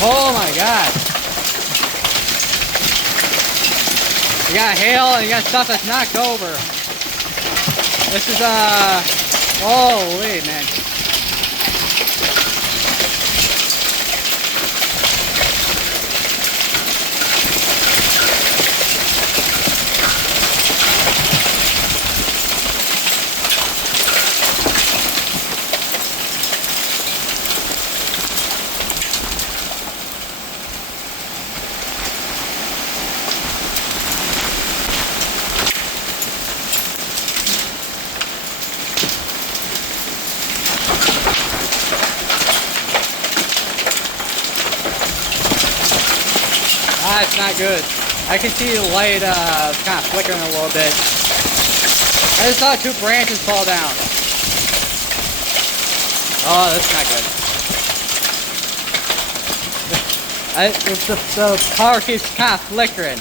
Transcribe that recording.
Oh my god. You got hail and you got stuff that's knocked over. This is holy man. It's not good. I can see the light kind of flickering a little bit. I just saw 2 branches fall down. Oh, that's not good. The power keeps kind of flickering.